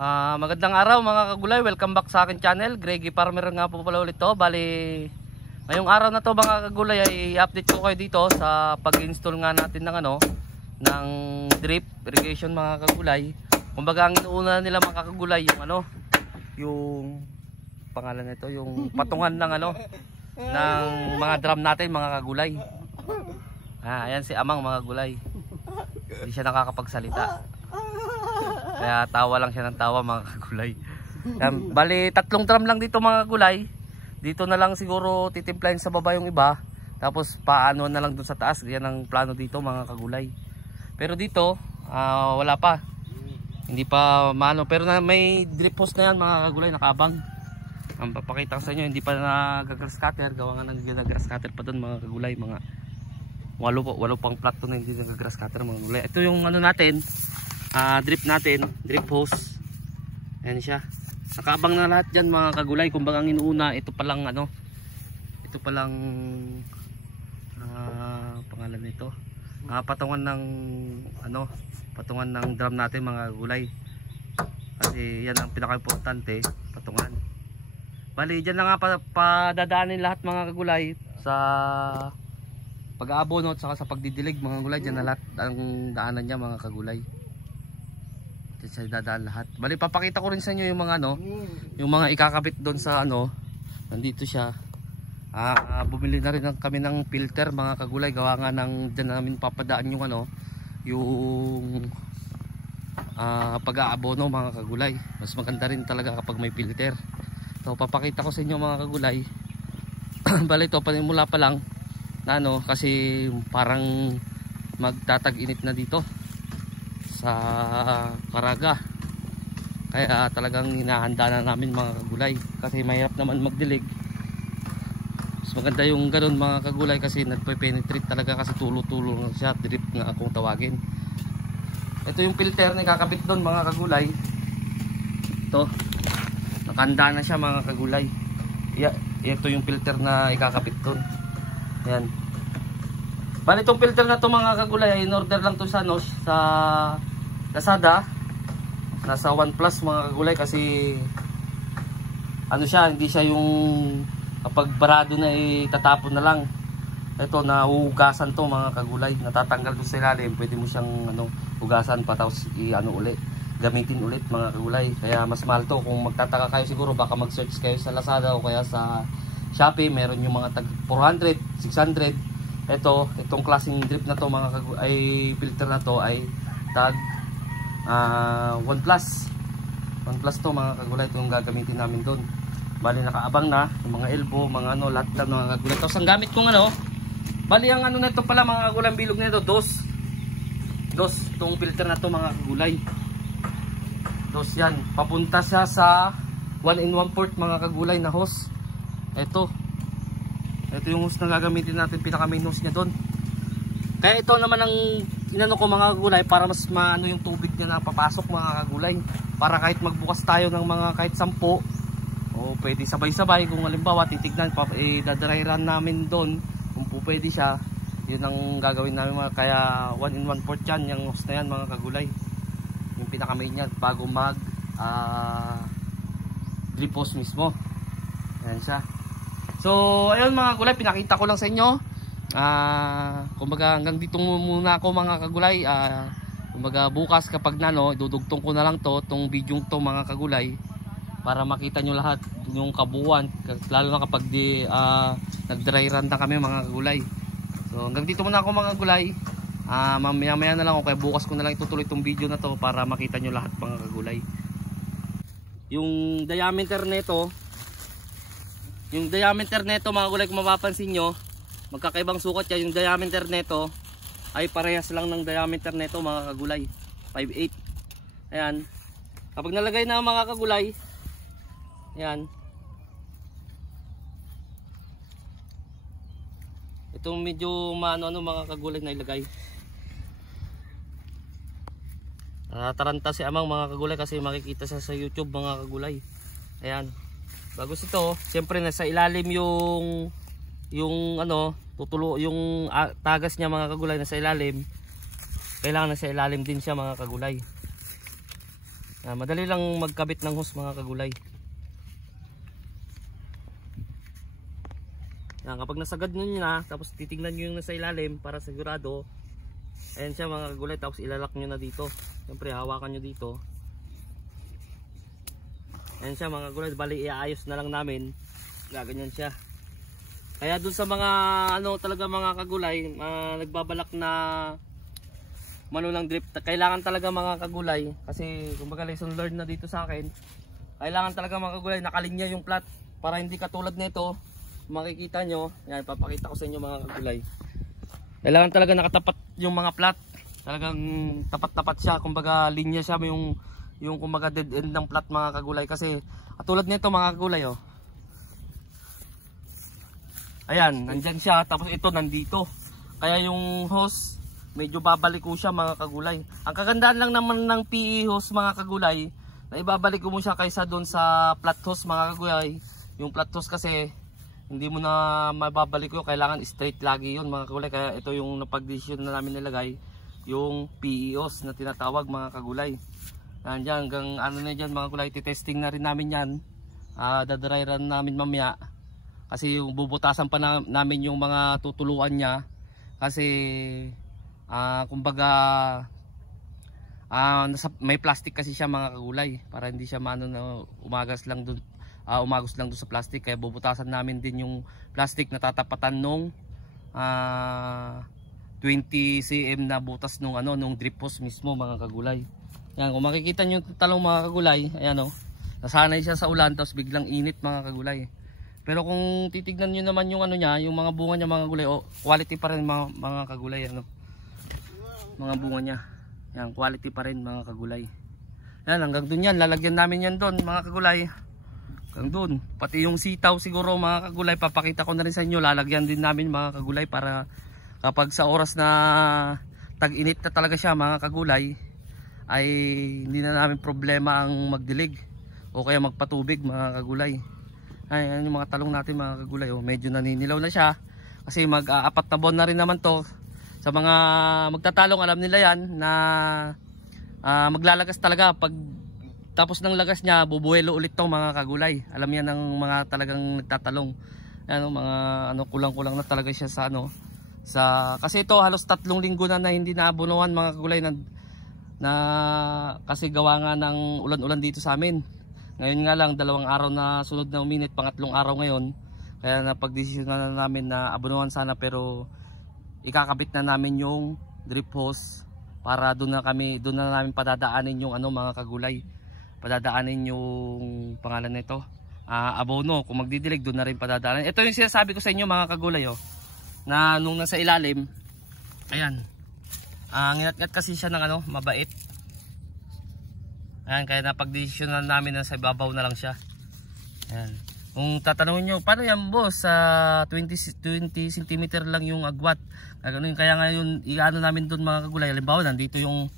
Magandang araw mga kagulay, welcome back sa akin channel. Greggy Farmer nga po pala ulit to. Bali, ngayong araw na to mga kagulay ay update ko kayo dito sa pag-install nga natin ng ng drip irrigation mga kagulay. Kumbaga ang inuuna nila mga kagulay yung pangalan nito, yung patungan ng ng mga drum natin mga kagulay. Ayan si Amang mga kagulay. Hindi siya nakakapagsalita. Kaya tawa lang siya ng tawa mga kagulay. Bali 3 drum lang dito mga kagulay. Dito na lang siguro titimplahin sa baba yung iba. Tapos paano na lang dun sa taas. Yan ang plano dito mga kagulay. Pero dito wala pa. Hindi pa maano. Pero may drip hose na yan mga kagulay, nakabang. Ang papakita ko sa inyo, hindi pa nag-grass cutter. Gawa nga nag-grass cutter pa dun mga kagulay. Mga walo pang plat to na hindi nag-grass cutter mga kagulay. Ito yung natin. Drip natin, drip hose. Ayan siya. Nakabang na lahat dyan mga kagulay. Kumbaga ang inuuna, ito palang ito palang pangalan nito. Patungan ng patungan ng drum natin mga kagulay. Kasi yan ang pinaka-importante, patungan. Bali, dyan na nga padadaanin lahat mga kagulay sa pag-aabono at saka sa pagdidilig mga kagulay. Dyan na lahat ang daanan niya mga kagulay. Sa dadaan lahat. Bali papakita ko rin sa inyo yung mga yung mga ikakabit doon sa nandito siya. Bumili na rin kami ng filter mga kagulay, gawa nga ng diyan namin papadaan yung yung pag-aabono mga kagulay. Mas maganda rin talaga kapag may filter. So papakita ko sa inyo mga kagulay. Bali ito panimula pa lang na kasi parang magtatag-init na dito sa Caraga, kaya talagang hinahanda na namin mga kagulay kasi mahirap naman magdilig. Mas maganda yung ganun mga kagulay kasi nagpe-penetrate talaga, kasi tulo-tulo na siya, drip nga akong tawagin. Ito yung filter na kakabit doon mga kagulay. Ito nakahanda na siya mga kagulay. Ito yung filter na ikakabit doon. Ayan. Bali itong filter na to mga kagulay, in order lang to sa sa Lazada. Nasa 1 Plus mga kagulay, kasi siya, hindi siya yung kapag barado na itatapon na lang. Ito nahuhugasan to mga kagulay, natatanggal to sa ilalim, pwede mo siyang hugasan pa tapos ulit, gamitin ulit mga kagulay. Kaya mas mahal to. Kung magtataka kayo siguro, baka mag-search kayo sa Lazada o kaya sa Shopee, meron yung mga tag 400, 600. Itong klaseng drip na to mga kagulay, filter na to ay tag 1 Plus. 1 Plus to mga kagulay, ito yung gagamitin namin doon. Bali nakaabang na yung mga elbow, mga lahat lang mga kagulay. Tapos ang gamit kong bali ang na ito pala mga kagulay, bilog nito dos itong filter na to mga kagulay. Dos yan, papunta siya sa 1 1/4 mga kagulay na hose. Ito yung hose na gagamitin natin, pinaka main hose niya doon. Kaya ito naman ang inano ko mga kagulay, para mas yung tubig niya na papasok mga kagulay. Para kahit magbukas tayo ng mga kahit 10 o pwede sabay-sabay, kung halimbawa titignan dadry run namin doon, kung po pwede siya, yun ang gagawin namin mga. Kaya 1 1/4 yan, yung hose na yan mga kagulay, yung pinaka main niya bago mag drip hose mismo. Ayan siya. So ayun mga kagulay, pinakita ko lang sa inyo. Kumbaga hanggang dito muna ako mga kagulay. Kumbaga bukas kapag idudugtong ko na lang tong video to mga kagulay, para makita nyo lahat yung kabuuan, lalo na kapag nag-dry run na kami mga kagulay. So hanggang dito muna ako mga kagulay. Mamaya na lang, kaya bukas ko na lang itutuloy tong video na to para makita nyo lahat mga kagulay. Yung diameter nito mga kagulay, kung mapapansin nyo, magkakaibang sukat yan. Yung diameter nito ay parehas lang ng diameter nito mga kagulay, 5/8. Ayan, kapag nalagay na mga kagulay, ayan, itong medyo mga kagulay na ilagay. Taranta si Amang mga kagulay, kasi makikita siya sa YouTube mga kagulay. Ayan, bagus ito. Siyempre nasa ilalim yung tagas niya mga kagulay, nasa ilalim. Kailangan nasa ilalim din siya mga kagulay. Madali lang magkabit ng hose mga kagulay. Kapag nasagad nyo na, tapos titignan nyo yung nasa ilalim para sigurado. Ayan siya mga kagulay, tapos ilalak nyo na dito. Siyempre hawakan nyo dito. Ayan siya mga kagulay, bali iaayos na lang namin. Gaganyan siya. Kaya dun sa mga talaga mga kagulay, nagbabalak na manulang drip, kailangan talaga mga kagulay, kasi kumbaga lesson learned na dito sa akin, kailangan talaga mga kagulay nakalinya yung plat para hindi katulad nito. Makikita nyo, yan, papakita ko sa inyo mga kagulay, kailangan talaga nakatapat yung mga plat, talagang tapat-tapat siya, kumbaga linya siya, yung kumbaga dead end ng plat mga kagulay, kasi katulad nito mga kagulay, oh. Ayan, nandyan siya, tapos ito nandito. Kaya yung hose, medyo babalik ko siya mga kagulay. Ang kagandahan lang naman ng PE hose mga kagulay, na ibabalik ko mo siya kaysa doon sa flat hose mga kagulay. Yung flat hose kasi, hindi mo na mababalik ko, kailangan straight lagi yun mga kagulay. Kaya ito yung napag-decision na namin nilagay, yung PE hose na tinatawag mga kagulay. Nandyan, hanggang na dyan mga kagulay, titesting na rin namin yan. Dadry run namin mamaya. Kasi yung bubutasan pa namin yung mga tutuluan niya. Kasi kumbaga may plastic kasi siya mga kagulay. Para hindi siya na umagos lang dun sa plastic. Kaya bubutasan namin din yung plastic na tatapatan nung 20 cm na butas nung drip hose mismo mga kagulay. Yan, kung makikita nyo yung talong mga kagulay, ayan o, nasanay siya sa ulan tapos biglang init mga kagulay. Pero kung titignan nyo naman yung niya, yung mga bunga niya mga kagulay, quality pa rin mga kagulay, mga bunga niya. Yan, quality pa rin mga kagulay. Yan, hanggang dun yan, lalagyan namin yan doon mga kagulay. Hanggang dun, pati yung sitaw siguro mga kagulay, papakita ko na rin sa inyo, lalagyan din namin mga kagulay para kapag sa oras na tag-init na talaga siya mga kagulay, ay hindi na namin problema ang magdilig o kaya magpatubig mga kagulay. Ayan yung mga talong natin mga kagulay, medyo naninilaw na siya kasi mag-apat na buwan na rin naman to. Sa mga magtatalong alam nila yan na maglalagas talaga. Pag tapos ng lagas niya, bubuelo ulit to mga kagulay. Alam yan ng mga talagang nagtatalong. Ayan, mga kulang-kulang na talaga siya sa kasi ito halos 3 linggo na hindi naabunuhan mga kagulay na kasi gawa nga ng ulan-ulan dito sa amin. Ngayon nga lang 2 araw na sunod na uminit, pangatlong araw ngayon. Kaya napag-desisyon na namin na abunuhan sana, pero ikakabit na namin yung drip hose para doon na namin padadaanin yung mga kagulay. Padadaanin yung pangalan nito, abono. Kung magdidilig doon na rin padadaanin. Ito yung sinasabi ko sa inyo mga kagulay, na nung nasa ilalim, ayan, nginat-ngat kasi siya ng mabait. Ayan, kaya napag-desisyonan namin na sa ibabaw na lang siya. Ayan. Kung tatanungin nyo, paano yan boss? 20 cm lang yung agwat. Kaya ngayon, namin doon mga kagulay. Halimbawa, nandito yung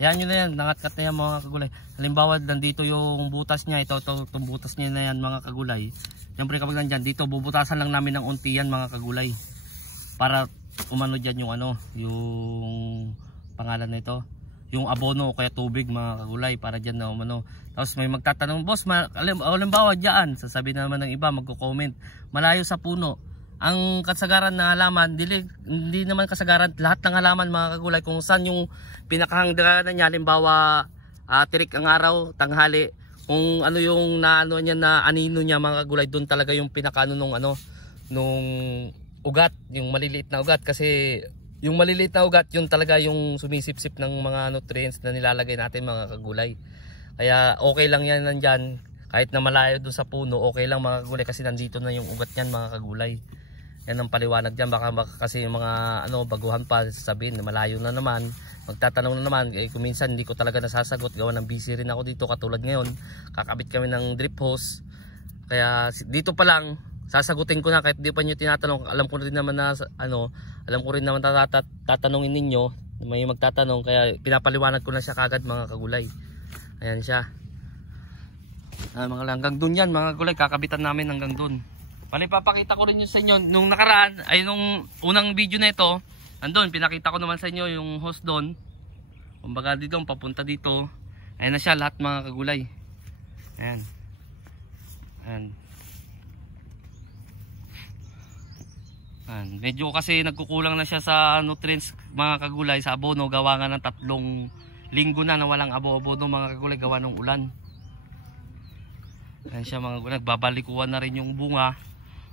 ayan nyo na yan, nangat-kat na yan mga kagulay. Halimbawa, nandito yung butas niya. Itong butas niya na yan mga kagulay. Siyempre kapag nandyan, dito bubutasan lang namin ng unti yan mga kagulay. Para umano dyan yung yung pangalan nito, yung abono o kaya tubig mga kagulay, para dyan na umano. Tapos may magtatanong, boss, halimbawa dyan, sasabihin naman ng iba, magko-comment, malayo sa puno. Ang kasagaran na halaman, hindi naman kasagaran, lahat ng halaman mga kagulay, kung saan yung pinakahangganan niya, halimbawa tirik ang araw, tanghali, kung yung niya na anino niya mga kagulay, doon talaga yung pinakano nung ugat, yung maliliit na ugat. Kasi yung maliliit na ugat, yun talaga yung sumisipsip ng mga nutrients na nilalagay natin mga kagulay. Kaya okay lang yan nandyan, kahit na malayo doon sa puno, okay lang mga kagulay, kasi nandito na yung ugat yan mga kagulay. Yan ang paliwanag dyan. Baka kasi yung mga baguhan pa sasabihin na malayo na naman, magtatanong na naman, kung minsan hindi ko talaga nasasagot, gawa ng busy rin ako dito. Katulad ngayon, kakabit kami ng drip hose, kaya dito pa lang sasagutin ko na kahit di pa nyo tinatanong. Alam ko rin naman na tatanungin ninyo, may magtatanong, kaya pinapaliwanag ko na siya kagad mga kagulay. Ayan siya. Mga hanggang dun yan mga kagulay, kakabitan namin hanggang dun. Papakita ko rin yun sa inyo nung nakaraan, ay nung unang video na ito, andun pinakita ko naman sa inyo yung hose doon. Kumbaga dito, papunta dito. Ayan na siya lahat mga kagulay. Ayan. Ayan. Ayan. Medyo kasi nagkukulang na siya sa nutrients mga kagulay sa abono. Gawa nga ng 3 linggo na walang abono mga kagulay gawa ng ulan. Ayan siya mga kagulay. Nagbabalikuan na rin yung bunga.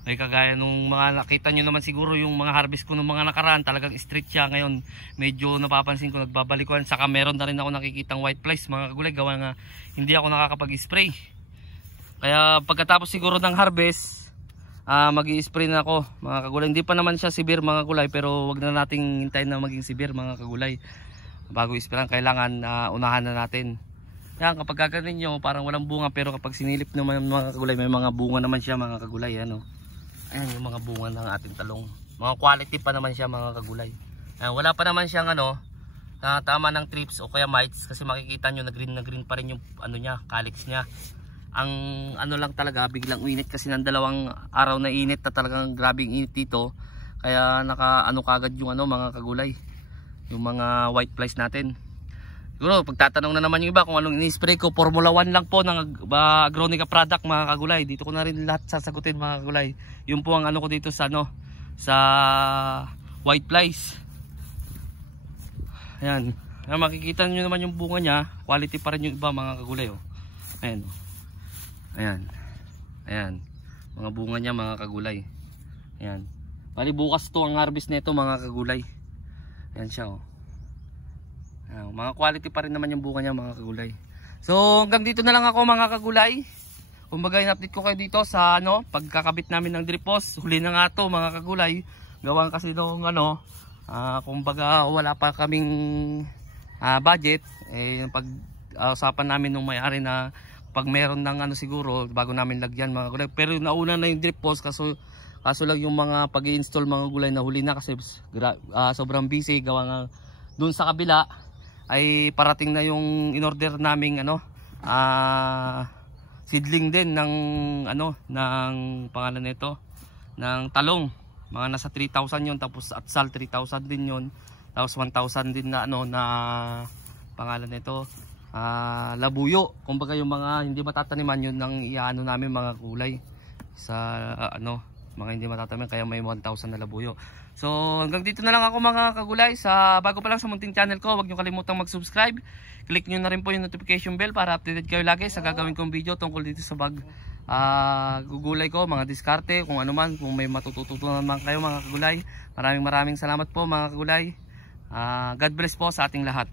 May kagaya nung mga nakita nyo naman siguro yung mga harvest ko nung mga nakaraan, talagang straight siya. Ngayon medyo napapansin ko nagbabalikuan. Saka meron na rin ako nakikitang white flies mga kagulay gawa nga hindi ako nakakapag-spray. Kaya pagkatapos siguro ng harvest mag-i-spray na ako mga kagulay. Hindi pa naman siya severe mga kagulay, pero wag na nating hintayin na maging severe mga kagulay. Bago i-spray kailangan unahan na natin. Yan, kapag gagawin nyo parang walang bunga, pero kapag sinilip naman mga kagulay may mga bunga naman siya mga kagulay. Ano? Ayan yung mga bunga ng ating talong. Mga quality pa naman siya mga kagulay. Ayan, wala pa naman siyang tama ng trips o kaya mites, kasi makikita nyo na green pa rin yung niya, calyx niya. Ang lang talaga, biglang uinit kasi ng 2 araw na init na talagang grabing init dito. Kaya kagad yung mga kagulay, yung mga white flies natin. Siguro pagtatanong na naman yung iba kung anong ini-spray ko, Formula 1 lang po ng Agronica product mga kagulay. Dito ko na rin lahat sasagutin mga kagulay. Yun po ang ko dito sa sa white flies. Ayan. Ayan, makikita nyo naman yung bunga niya, quality pa rin yung iba mga kagulay. Oh. Ayan. Ayan. Ayan. Mga bunga niya mga kagulay. Ayan. Bali bukas to ang harvest nito mga kagulay. Ayan siya oh. Mga quality pa rin naman yung bunga niya mga kagulay. So hanggang dito na lang ako mga kagulay. Kumbaga in-update ko kayo dito sa pagkakabit namin ng drip hose. Huli na nga to mga kagulay. Gawan kasi nung kumbaga wala pa kaming budget. Pag-usapan namin nung may-ari na pag meron ng siguro bago namin lagyan mga kagulay. Pero nauna na yung drip hose kaso lang yung mga pag-i-install mga kagulay na huli na kasi sobrang busy. Gawa nga dun sa kabila ay parating na yung in-order naming seedling din ng ng pangalan nito ng talong. Mga nasa 3,000 yon, tapos atsal 3,000 din yon, tapos 1,000 din na na pangalan nito labuyo. Kumbaga yung mga hindi matataniman yun ng iano namin mga kulay sa mga hindi matataniman, kaya may 1,000 na labuyo. So hanggang dito na lang ako mga kagulay. Sa bago pa lang sa munting channel ko, huwag nyo kalimutang mag-subscribe. Click nyo na rin po yung notification bell para updated kayo lagi sa gagawin kong video tungkol dito sa gugulay ko, mga diskarte, kung ano man, kung may matututunan man kayo mga kagulay. Maraming salamat po mga kagulay. God bless po sa ating lahat.